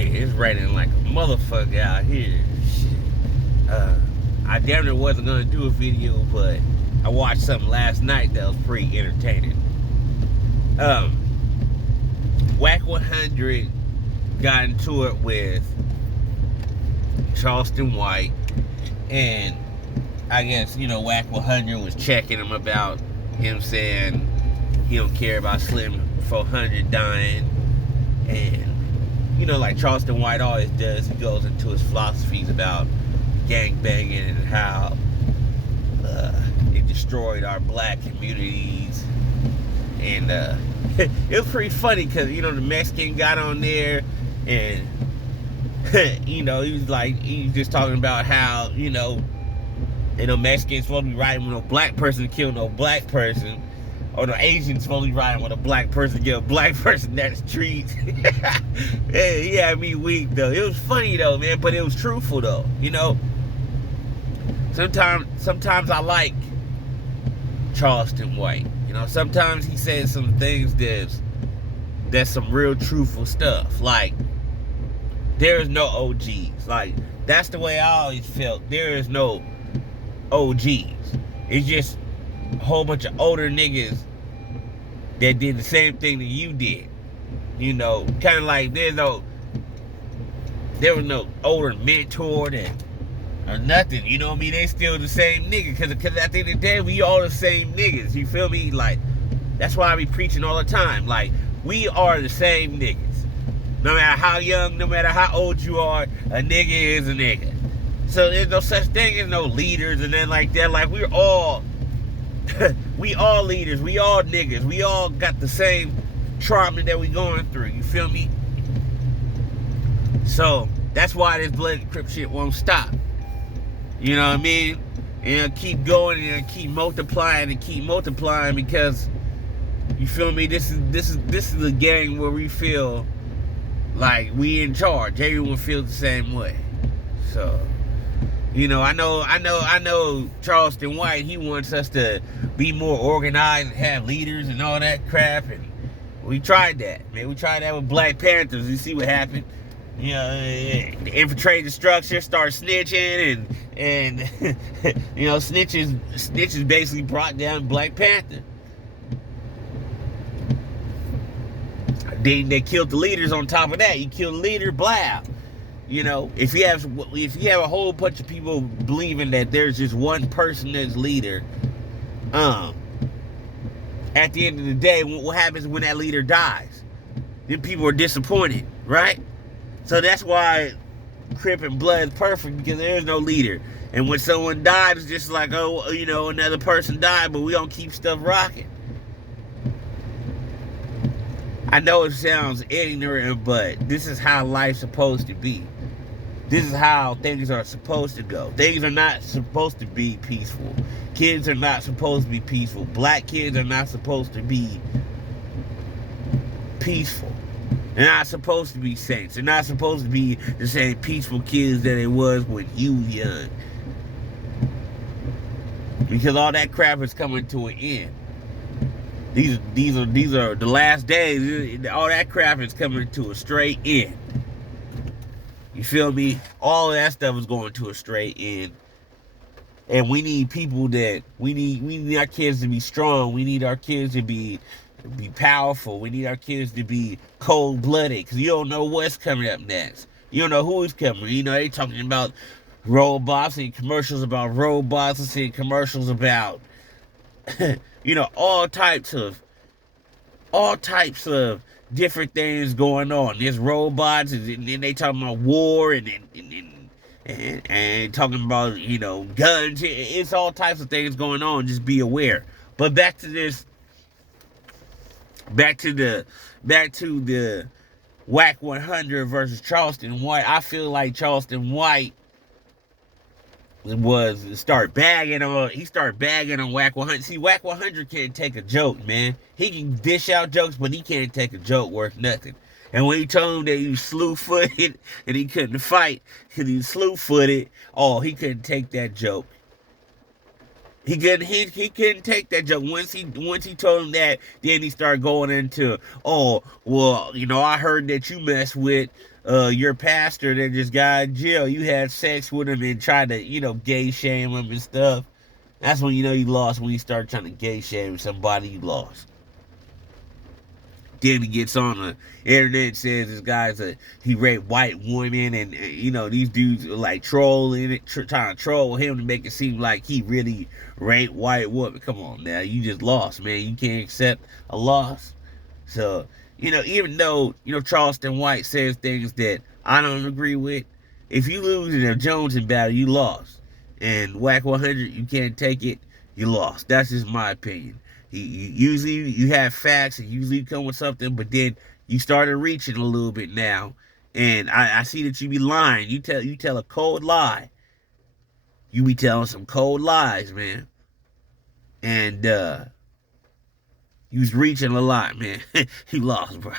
Shit, it's raining like a motherfucker out here. Shit. I damn near wasn't gonna do a video, but I watched something last night that was pretty entertaining. WACK100 got into it with Charleston White, and I guess, WACK100 was checking him about him saying he don't care about Slim 400 dying. And, like Charleston White always does, he goes into his philosophies about gang banging and how it destroyed our black communities. And it was pretty funny because, the Mexican got on there and, he was just talking about how, Mexicans supposed to be riding with no black person to kill no black person. Or no Asians supposed to be riding with a black person to kill a black person down the street. He had me weak, though. It was funny, though, man, but it was truthful, though, Sometimes I like Charleston White. Sometimes he says some things that's some real truthful stuff. Like, there is no OGs. Like, that's the way I always felt. There is no OGs. It's just a whole bunch of older niggas that did the same thing that you did. Kind of like there was no older mentor or nothing. You know what I mean? They still the same nigga. Because at the end of the day, we all the same niggas. You feel me? Like, that's why I be preaching all the time. Like, we are the same niggas. No matter how young, no matter how old you are, a nigga is a nigga. So there's no such thing as no leaders and then like that. Like, we're all we all leaders, we all niggas, we all got the same trauma that we going through, you feel me? So that's why this blood and crip shit won't stop. You know what I mean? And keep going and keep multiplying because, you feel me, this is a gang where we feel like we in charge. Everyone feels the same way. So I know Charleston White, he wants us to be more organized and have leaders and all that crap, and we tried that, man. We tried that with Black Panthers. You see what happened? The infiltrate the structure, start snitching, and snitches basically brought down Black Panther. They killed the leaders on top of that. You kill the leader, blah. If you have a whole bunch of people believing that there's just one person that's leader, at the end of the day, what happens when that leader dies? Then people are disappointed, right? So that's why Crip and Blood is perfect, because there's no leader. And when someone died, it's just like, another person died, but we don't keep stuff rocking. I know it sounds ignorant, but this is how life's supposed to be. This is how things are supposed to go. Things are not supposed to be peaceful. Kids are not supposed to be peaceful. Black kids are not supposed to be peaceful. They're not supposed to be saints. They're not supposed to be the same peaceful kids that it was when you was young. Because all that crap is coming to an end. These are the last days. All that crap is coming to a straight end. You feel me? All of that stuff is going to a straight end. And we need people we need our kids to be strong. We need our kids to be powerful. We need our kids to be cold-blooded, because you don't know what's coming up next. You don't know who's coming. They talking about robots and commercials about robots, and seeing commercials about all types of different things going on. There's robots, and then they talking about war, and talking about guns. It's all types of things going on. Just be aware. But back to the WACK100 versus Charleston White. I feel like Charleston White started bagging on WACK100. See, WACK100 can't take a joke, man. He can dish out jokes, but he can't take a joke worth nothing. And when he told him that he was slew-footed and he couldn't fight because he was slew-footed, he couldn't take that joke. He couldn't take that joke. Once he told him that, then he started going into, oh well, I heard that you messed with your pastor that just got in jail. You had sex with him and tried to gay shame him and stuff. That's when you lost, when you start trying to gay shame somebody. You lost. Then he gets on the internet and says this he raped white women, and these dudes are like trolling it, trying to troll him to make it seem like he really raped white women. Come on now, you just lost, man. You can't accept a loss. So even though Charleston White says things that I don't agree with, if you lose in a Jonesing battle, you lost. And WACK100, you can't take it, you lost. That's just my opinion. Usually you have facts and usually come with something, but then you started reaching a little bit now, and I see that you be lying. You tell a cold lie. You be telling some cold lies, man. And you was reaching a lot, man. You lost, bro.